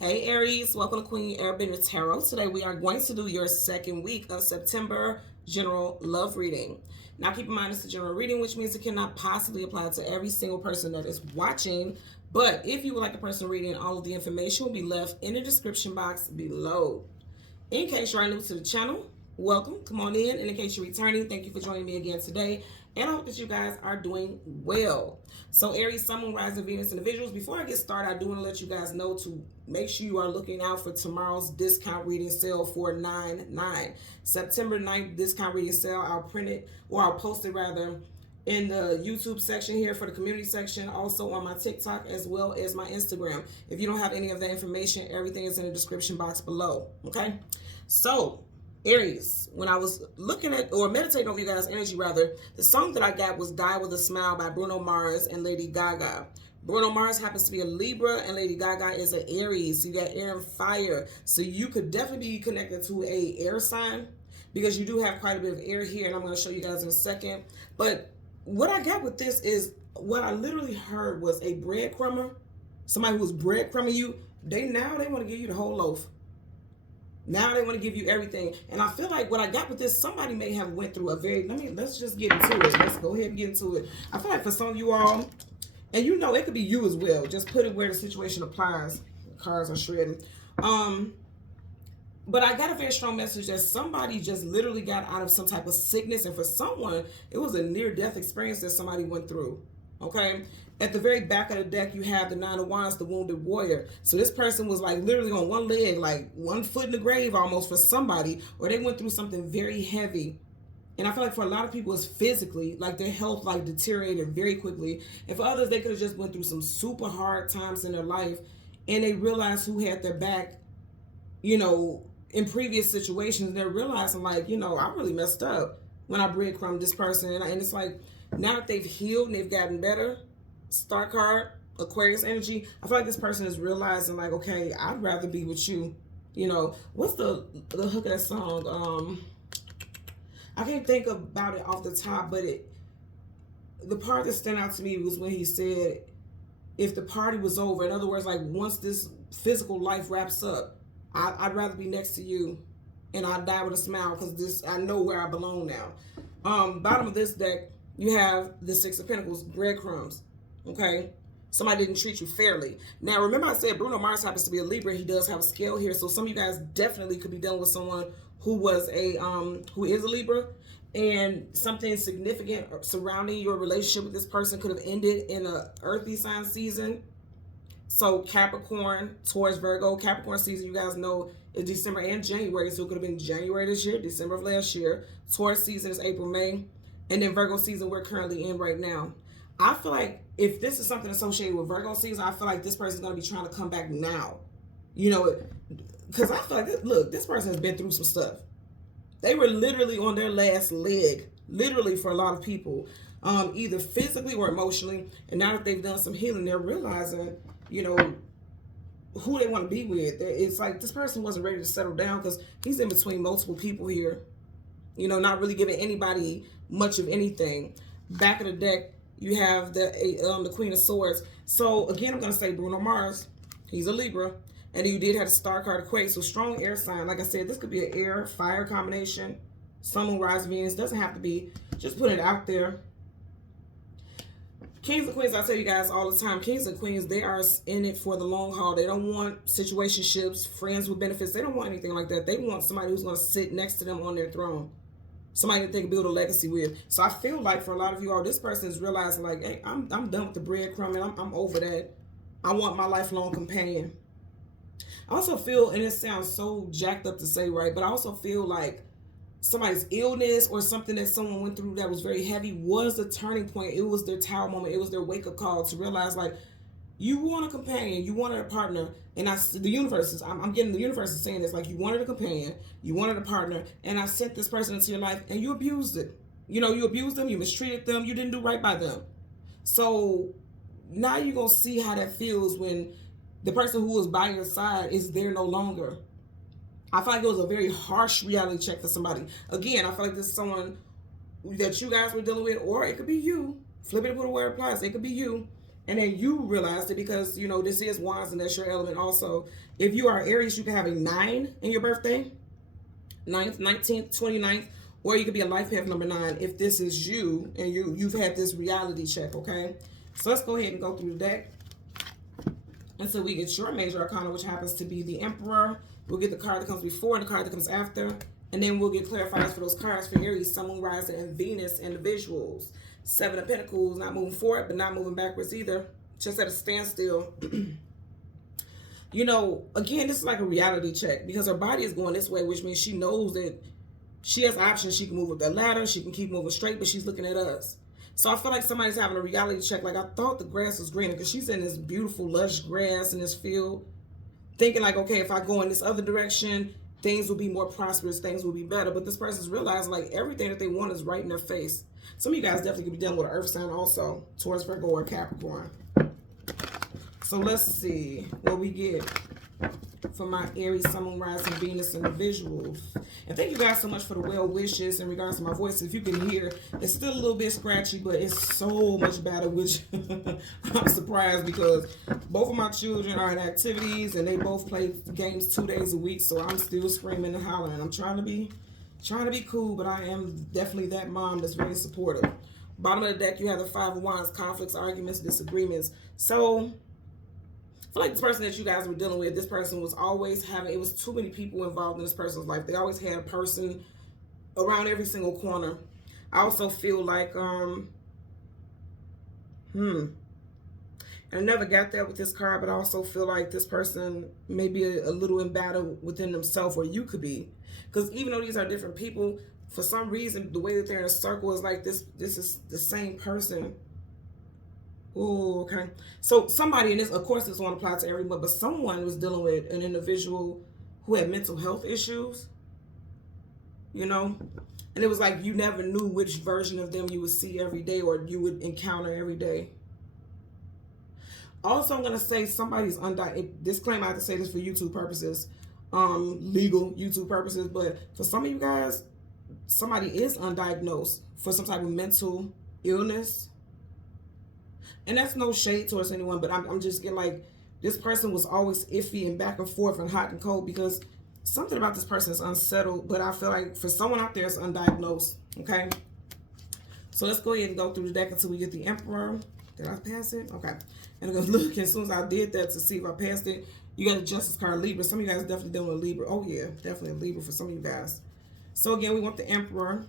Hey Aries, welcome to Queen Airbender Tarot. Today we are going to do your second week of September general love reading. Now keep in mind it's a general reading, which means it cannot possibly apply to every single person that is watching. But if you would like the person reading, all of the information will be left in the description box below. In case you are new to the channel, welcome, come on in. And in case you're returning, thank you for joining me again today. And I hope that you guys are doing well. So Aries, Sun, Moon, Rising, Venus individuals, before I get started, I do want to let you guys know to make sure you are looking out for tomorrow's discount reading sale for 9/9. September 9th discount reading sale. I'll print it, or I'll post it rather, in the YouTube section here for the community section, also on my TikTok as well as my Instagram. If you don't have any of that information, everything is in the description box below, okay? So, Aries, when I was looking at, or meditating over you guys' energy rather, the song that I got was Die With A Smile by Bruno Mars and Lady Gaga. Bruno Mars happens to be a Libra and Lady Gaga is an Aries. So you got air and fire. So you could definitely be connected to a air sign because you do have quite a bit of air here, and I'm going to show you guys in a second. But what I got with this is, what I literally heard was a breadcrumber, somebody who was breadcrumbing you. They want to give you the whole loaf. Now they want to give you everything. And I feel like what I got with this, somebody may have went through a very, let's just get into it. Let's go ahead and get into it. I feel like for some of you all, and you know it could be you as well, just put it where the situation applies. The cards are shredding. But I got a very strong message that somebody just literally got out of some type of sickness. And for someone, it was a near-death experience that somebody went through. Okay? At the very back of the deck, you have the Nine of Wands, the Wounded Warrior. So this person was like literally on one leg, like 1 foot in the grave almost for somebody, or they went through something very heavy. And I feel like for a lot of people, it's physically, like their health like deteriorated very quickly. And for others, they could have just went through some super hard times in their life, and they realized who had their back, you know, in previous situations. They're realizing like, you know, I really messed up when I breadcrumbed this person. And it's like, now that they've healed and they've gotten better, Star card, Aquarius energy, I feel like this person is realizing like, okay, I'd rather be with you. You know, what's the hook of that song? I can't think about it off the top, but the part that stood out to me was when he said, if the party was over, in other words, like once this physical life wraps up, I'd rather be next to you, and I'd die with a smile because I know where I belong now. Bottom of this deck, you have the Six of Pentacles, breadcrumbs. Okay, somebody didn't treat you fairly. Now, remember I said Bruno Mars happens to be a Libra. He does have a scale here, so some of you guys definitely could be dealing with someone who is a Libra, and something significant surrounding your relationship with this person could have ended in a earthy sign season. So Capricorn, Taurus, Virgo. Capricorn season, you guys know, is December and January, so it could have been January this year, December of last year. Taurus season is April, May, and then Virgo season we're currently in right now. I feel like if this is something associated with Virgo season, I feel like this person is going to be trying to come back now. You know, because I feel like, look, this person has been through some stuff. They were literally on their last leg, literally for a lot of people, either physically or emotionally. And now that they've done some healing, they're realizing, you know, who they want to be with. It's like this person wasn't ready to settle down because he's in between multiple people here. You know, not really giving anybody much of anything. Back of the deck, you have the Queen of Swords. So again, I'm going to say Bruno Mars. He's a Libra. And you did have a star card Aquarius. So strong air sign. Like I said, this could be an air-fire combination. Sun, Moon, Rising, Venus. Doesn't have to be. Just put it out there. Kings and Queens, I tell you guys all the time, Kings and Queens, they are in it for the long haul. They don't want situationships, friends with benefits. They don't want anything like that. They want somebody who's going to sit next to them on their throne. Somebody that they can build a legacy with. So I feel like for a lot of you all, this person is realizing like, hey, I'm done with the breadcrumbing. I'm over that. I want my lifelong companion. I also feel, and it sounds so jacked up to say, right, but I also feel like somebody's illness or something that someone went through that was very heavy was the turning point. It was their tower moment. It was their wake-up call to realize, like, you want a companion, you wanted a partner, and the universe is, I'm getting the universe is saying this, like, you wanted a companion, you wanted a partner, and I sent this person into your life, and you abused it. You know, you abused them, you mistreated them, you didn't do right by them. So now you're going to see how that feels when the person who was by your side is there no longer. I feel like it was a very harsh reality check for somebody. Again, I feel like this is someone that you guys were dealing with, or it could be you. Flip it to where it applies. It could be you. And then you realized it because, you know, this is wands and that's your element also. If you are Aries, you can have a 9 in your birthday, 9th, 19th, 29th, or you could be a life path number 9 if this is you and you've had this reality check, okay? So let's go ahead and go through the deck. And so we get your major arcana, which happens to be the Emperor. We'll get the card that comes before and the card that comes after. And then we'll get clarifiers for those cards for Aries, Sun, Moon, Rising, and Venus individuals. 7 of Pentacles, not moving forward, but not moving backwards either. Just at a standstill. You know, again, this is like a reality check because her body is going this way, which means she knows that she has options. She can move up the ladder. She can keep moving straight, but she's looking at us. So I feel like somebody's having a reality check. Like, I thought the grass was greener because she's in this beautiful, lush grass in this field. Thinking like, okay, if I go in this other direction, things will be more prosperous. Things will be better. But this person's realizing like everything that they want is right in their face. Some of you guys definitely could be dealing with an earth sign also. Taurus, Virgo, or Capricorn. So let's see what we get for my Aries, Sun, Moon, Rising, Venus individuals. And thank you guys so much for the well wishes in regards to my voice. If you can hear, it's still a little bit scratchy, but it's so much better, which I'm surprised because both of my children are in activities and they both play games 2 days a week. So I'm still screaming and hollering. I'm trying to be cool, but I am definitely that mom that's very supportive. Bottom of the deck, you have the 5 of Wands, conflicts, arguments, disagreements. So I feel like this person that you guys were dealing with, this person was always having, it was too many people involved in this person's life. They always had a person around every single corner. I also feel like, I never got that with this card, but I also feel like this person may be a little in battle within themselves, or you could be. Because even though these are different people, for some reason, the way that they're in a circle is like this is the same person. Oh, okay. So somebody in this, of course, this won't apply to everyone, but someone was dealing with an individual who had mental health issues, you know? And it was like you never knew which version of them you would see every day or you would encounter every day. Also, I'm going to say somebody's disclaimer, I have to say this for YouTube purposes, legal YouTube purposes, but for some of you guys, somebody is undiagnosed for some type of mental illness. And that's no shade towards anyone, but I'm just getting like, this person was always iffy and back and forth and hot and cold because something about this person is unsettled, but I feel like for someone out there it's undiagnosed, okay? So let's go ahead and go through the deck until we get the Emperor. Did I pass it? Okay. And I'm going to look as soon as I did that to see if I passed it. You got the Justice card, Libra. Some of you guys definitely dealing with Libra. Oh yeah, definitely a Libra for some of you guys. So again, we want the Emperor,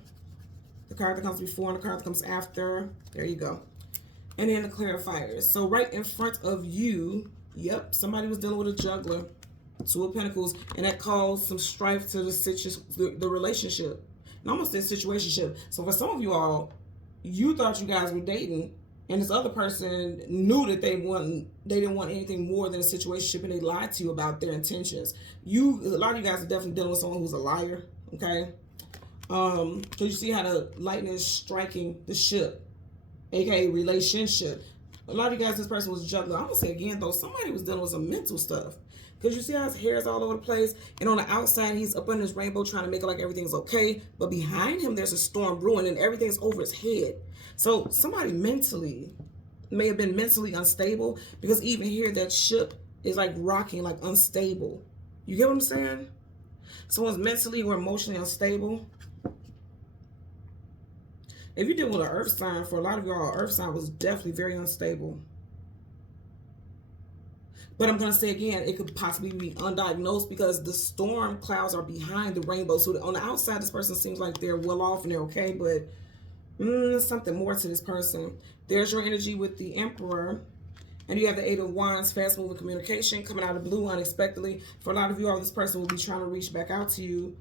the card that comes before and the card that comes after. There you go. And then the clarifiers. So right in front of you, yep, somebody was dealing with a juggler, 2 of Pentacles, and that caused some strife to the relationship. And almost this situationship. So for some of you all, you thought you guys were dating, and this other person knew that they didn't want anything more than a situationship, and they lied to you about their intentions. A lot of you guys are definitely dealing with someone who's a liar, okay? Because you see how the lightning is striking the ship, aka relationship. A lot of you guys, this person was a juggler. I'm gonna say again though, somebody was dealing with some mental stuff. Because you see how his hair is all over the place, and on the outside he's up under his rainbow trying to make it like everything's okay, but behind him there's a storm brewing and everything's over his head. So somebody mentally may have been mentally unstable, because even here that ship is like rocking, like unstable. You get what I'm saying? Someone's mentally or emotionally unstable. If you deal with an earth sign, for a lot of y'all, earth sign was definitely very unstable. But I'm going to say again, it could possibly be undiagnosed because the storm clouds are behind the rainbow. So on the outside, this person seems like they're well off and they're okay, but something more to this person. There's your energy with the Emperor. And you have the 8 of Wands, fast-moving communication, coming out of the blue unexpectedly. For a lot of you all, this person will be trying to reach back out to you,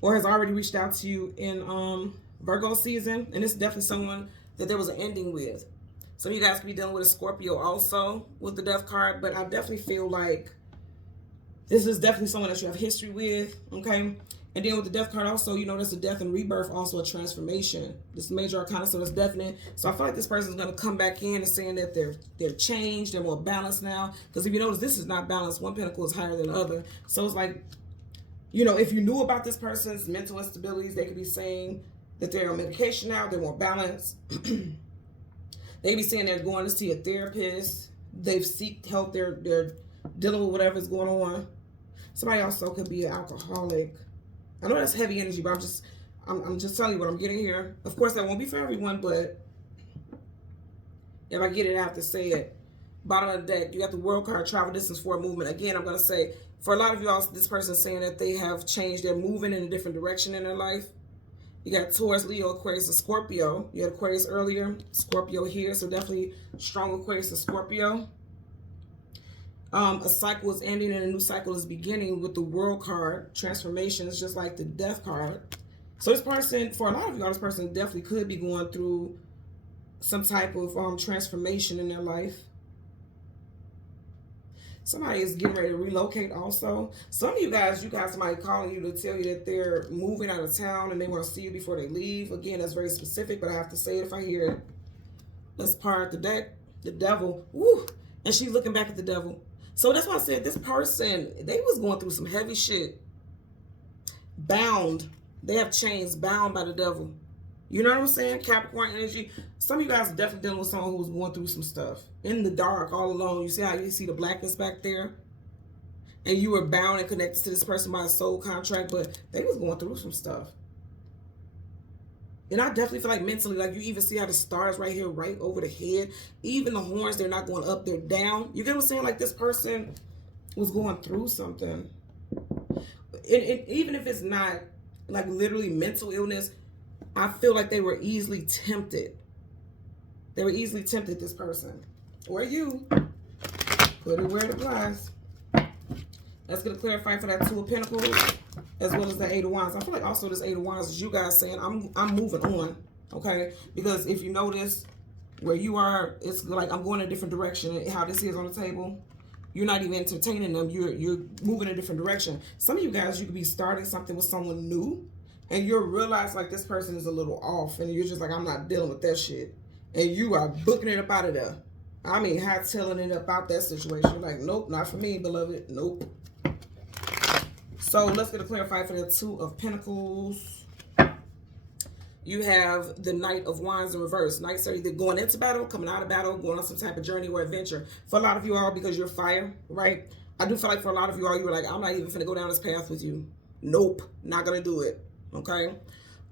or has already reached out to you in Virgo season, and it's definitely someone that there was an ending with. Some of you guys could be dealing with a Scorpio also with the Death card, but I definitely feel like this is definitely someone that you have history with, okay? And then with the Death card also, you know, there's a death and rebirth, also a transformation. This major arcana, so that's definite. So I feel like this person is going to come back in and saying that they're changed, they're more balanced now. Because if you notice, this is not balanced. One pentacle is higher than the other. So it's like, you know, if you knew about this person's mental instabilities, they could be saying that they're on medication now, they're more balanced. They be saying they're going to see a therapist. They've seeked help. They're dealing with whatever's going on. Somebody also could be an alcoholic. I know that's heavy energy, but I'm just telling you what I'm getting here. Of course, that won't be for everyone, but if I get it, I have to say it. Bottom of the deck, you got the World card, travel distance for a movement. Again, I'm going to say, for a lot of y'all, this person's saying that they have changed. They're moving in a different direction in their life. You got Taurus, Leo, Aquarius, and Scorpio. You had Aquarius earlier, Scorpio here. So definitely strong Aquarius and Scorpio. A cycle is ending and a new cycle is beginning with the World card. Transformation is just like the Death card. So this person, for a lot of y'all, this person definitely could be going through some type of transformation in their life. Somebody is getting ready to relocate also. Some of you guys might calling you to tell you that they're moving out of town and they want to see you before they leave. Again, that's very specific, but I have to say it if I hear it. Let's part the deck. The devil. Woo! And she's looking back at the devil. So that's why I said this person, they was going through some heavy shit. Bound. They have chains, bound by the devil. You know what I'm saying? Capricorn energy. Some of you guys are definitely dealing with someone who's going through some stuff. In the dark, all alone. You see how you see the blackness back there? And you were bound and connected to this person by a soul contract, but they was going through some stuff. And I definitely feel like mentally, like you even see how the stars right here, right over the head. Even the horns, they're not going up, they're down. You get what I'm saying? Like this person was going through something. And even if it's not like literally mental illness, I feel like they were easily tempted. They were easily tempted, this person. Or you. Put it where it applies. Let's get a clarifying for that Two of Pentacles, as well as the Eight of Wands. I feel like also this Eight of Wands is you guys saying, I'm moving on, okay? Because if you notice where you are, it's like I'm going a different direction. How this is on the table, you're not even entertaining them. You're moving a different direction. Some of you guys, you could be starting something with someone new, and you'll realize like this person is a little off, and you're just like, I'm not dealing with that shit. And you are booking it up out of there. I mean, hightailing it up out that situation. Like, nope, not for me, beloved. Nope. So let's get a clarifier for the Two of Pentacles. You have the Knight of Wands in reverse. Knights are either going into battle, coming out of battle, going on some type of journey or adventure. For a lot of you all, because you're fire, right? I do feel like for a lot of you all, you were like, I'm not even finna go down this path with you. Nope, not gonna do it. Okay.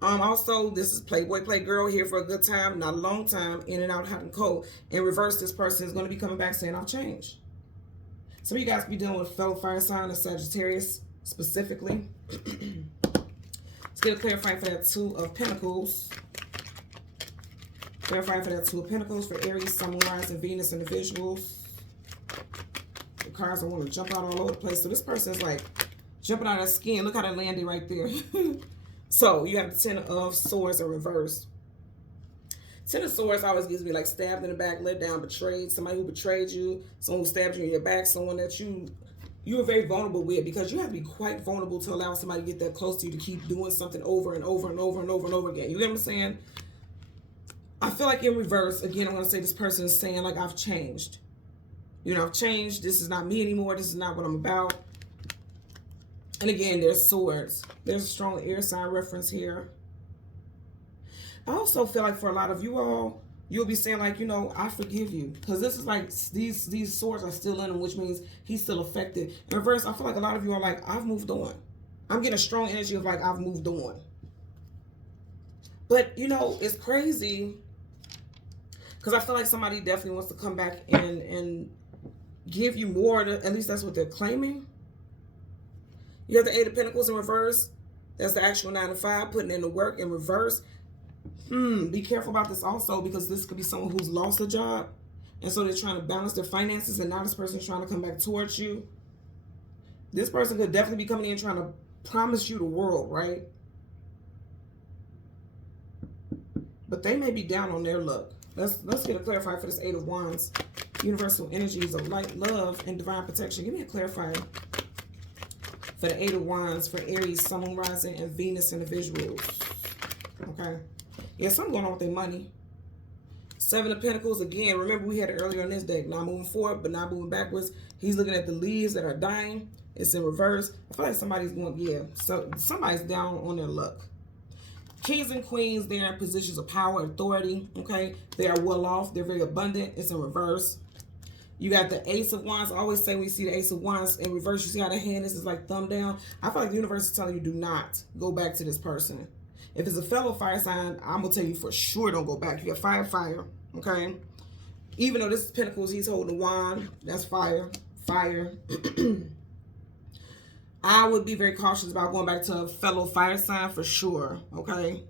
Also, this is Playboy, Playgirl here for a good time, not a long time, in and out, hot and cold. In reverse, this person is going to be coming back saying, I've changed. Some of you guys be dealing with fellow fire sign of Sagittarius specifically. Let's get a clarifying for that Two of Pentacles. Clarifying for that Two of Pentacles for Aries, Sun, Moon, Rise, and Venus individuals. The cards, I want to jump out all over the place. So this person is like jumping out of their skin. Look how that landed right there. So you have the Ten of Swords in reverse. Ten of Swords always gives me like stabbed in the back, let down, betrayed. Somebody who betrayed you, someone who stabbed you in your back, someone that you were very vulnerable with, because you have to be quite vulnerable to allow somebody to get that close to you to keep doing something over and over and over and over and over again. You get what I'm saying? I feel like in reverse, again, I'm going to say this person is saying like, I've changed. You know, I've changed. This is not me anymore. This is not what I'm about. And again, there's swords. There's a strong air sign reference here. I also feel like for a lot of you all, you'll be saying like, you know, I forgive you. Because this is like, these swords are still in him, which means he's still affected. In reverse, I feel like a lot of you are like, I've moved on. I'm getting a strong energy of like, I've moved on. But, you know, it's crazy. Because I feel like somebody definitely wants to come back and give you more. At least that's what they're claiming. You have the Eight of Pentacles in reverse. That's the actual 9 to 5, putting in the work in reverse. Be careful about this also, because this could be someone who's lost a job. And so they're trying to balance their finances, and now this person's trying to come back towards you. This person could definitely be coming in trying to promise you the world, right? But they may be down on their luck. Let's get a clarifier for this Eight of Wands. Universal energies of light, love, and divine protection. Give me a clarifier for the Eight of Wands for Aries, Sun, Moon, Rising, and Venus individuals. Okay. Yeah, something going on with their money. Seven of Pentacles. Again, remember we had it earlier in this deck. Not moving forward, but not moving backwards. He's looking at the leaves that are dying. It's in reverse. I feel like somebody's going, yeah. So somebody's down on their luck. Kings and queens, they're in positions of power, authority, okay? They are well off. They're very abundant. It's in reverse. You got the Ace of Wands. I always say when you see the Ace of Wands in reverse, you see how the hand is like thumb down. I feel like the universe is telling you do not go back to this person. If it's a fellow fire sign, I'm going to tell you for sure don't go back. You got fire, fire, okay? Even though this is Pentacles, he's holding a wand. That's fire, fire. I would be very cautious about going back to a fellow fire sign for sure, okay?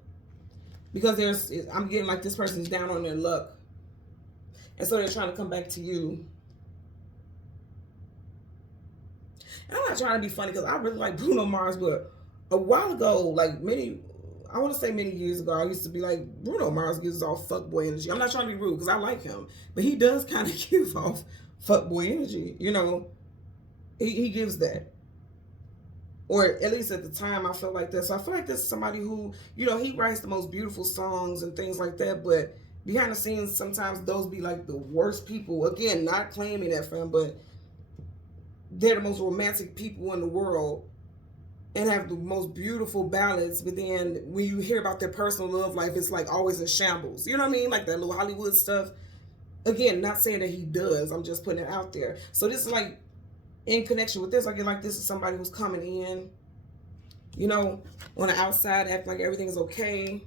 Because I'm getting like this person's down on their luck. And so they're trying to come back to you. And I'm not trying to be funny because I really like Bruno Mars, but a while ago, like I want to say many years ago, I used to be like, Bruno Mars gives off fuckboy energy. I'm not trying to be rude because I like him, but he does kind of give off fuckboy energy, you know? He gives that. Or at least at the time, I felt like that. So I feel like this is somebody who, you know, he writes the most beautiful songs and things like that, but behind the scenes, sometimes those be like the worst people. Again, not claiming that for him, but they're the most romantic people in the world and have the most beautiful ballads. But then when you hear about their personal love life, it's like always in shambles. You know what I mean? Like that little Hollywood stuff. Again, not saying that he does. I'm just putting it out there. So this is like, in connection with this, I get like this is somebody who's coming in, you know, on the outside, act like everything is okay.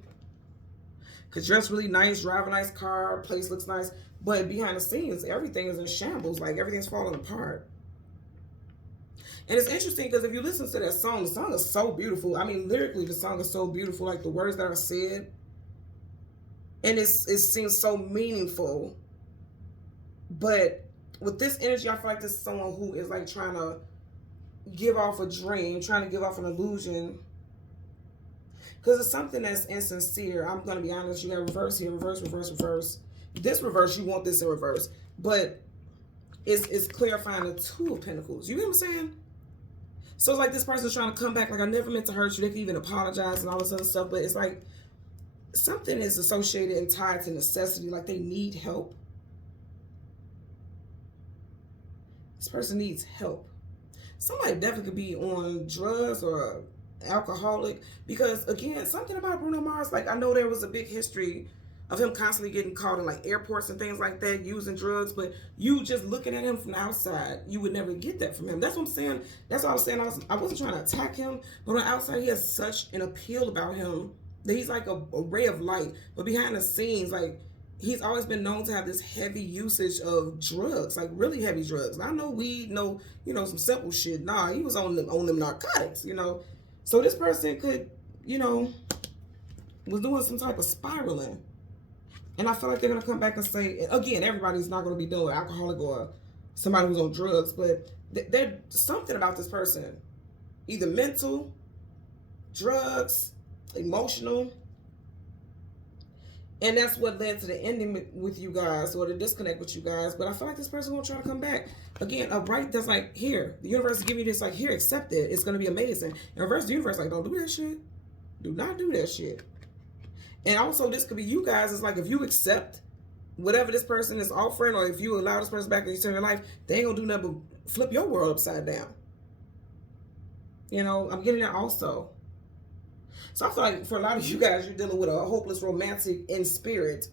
Could dress really nice, drive a nice car, place looks nice. But behind the scenes, everything is in shambles. Like everything's falling apart. And it's interesting because if you listen to that song, the song is so beautiful. I mean, lyrically, the song is so beautiful. Like the words that are said. And it seems so meaningful. But with this energy, I feel like this is someone who is like trying to give off a dream, trying to give off an illusion. Because it's something that's insincere. I'm going to be honest. You got reverse here, reverse, reverse, reverse. This reverse, you want this in reverse. But it's clarifying the Two of Pentacles. You get what I'm saying? So it's like this person's trying to come back. Like, I never meant to hurt you. They can even apologize and all this other stuff. But it's like something is associated and tied to necessity. Like they need help. This person needs help. Somebody definitely could be on drugs or alcoholic because, again, something about Bruno Mars, like I know there was a big history of him constantly getting caught in like airports and things like that, using drugs, but you just looking at him from the outside, you would never get that from him. That's what I'm saying. That's what I was saying. I wasn't trying to attack him, but on the outside, he has such an appeal about him that he's like a ray of light, but behind the scenes, like, he's always been known to have this heavy usage of drugs, like really heavy drugs. I know weed, no, you know, some simple shit. Nah, he was on them narcotics, you know. So this person could, you know, was doing some type of spiraling. And I feel like they're going to come back and say, again, everybody's not going to be doing alcoholic or somebody who's on drugs, but there's something about this person. Either mental, drugs, emotional. And that's what led to the ending with you guys, or the disconnect with you guys. But I feel like this person will try to come back. Again, a right that's like, here, the universe is giving you this, like, here, accept it. It's going to be amazing. In reverse, the universe like, don't do that shit. Do not do that shit. And also, this could be you guys. It's like, if you accept whatever this person is offering, or if you allow this person back into your life, they ain't going to do nothing but flip your world upside down. You know, I'm getting that also. So I feel like for a lot of you guys, you're dealing with a hopeless romantic in spirit,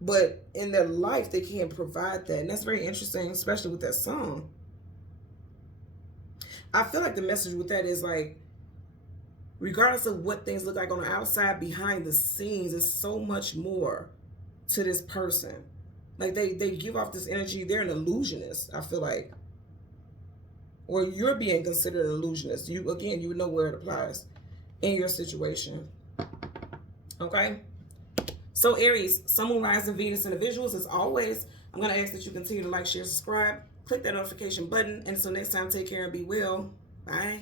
but in their life, they can't provide that. And that's very interesting, especially with that song. I feel like the message with that is like, regardless of what things look like on the outside, behind the scenes, there's so much more to this person. Like they give off this energy. They're an illusionist, I feel like. Or you're being considered an illusionist. You would know where it applies in your situation. Okay? So Aries, Sun, Moon, Rising, Venus, and the visuals, as always, I'm going to ask that you continue to like, share, subscribe, click that notification button. And until next time, take care and be well. Bye.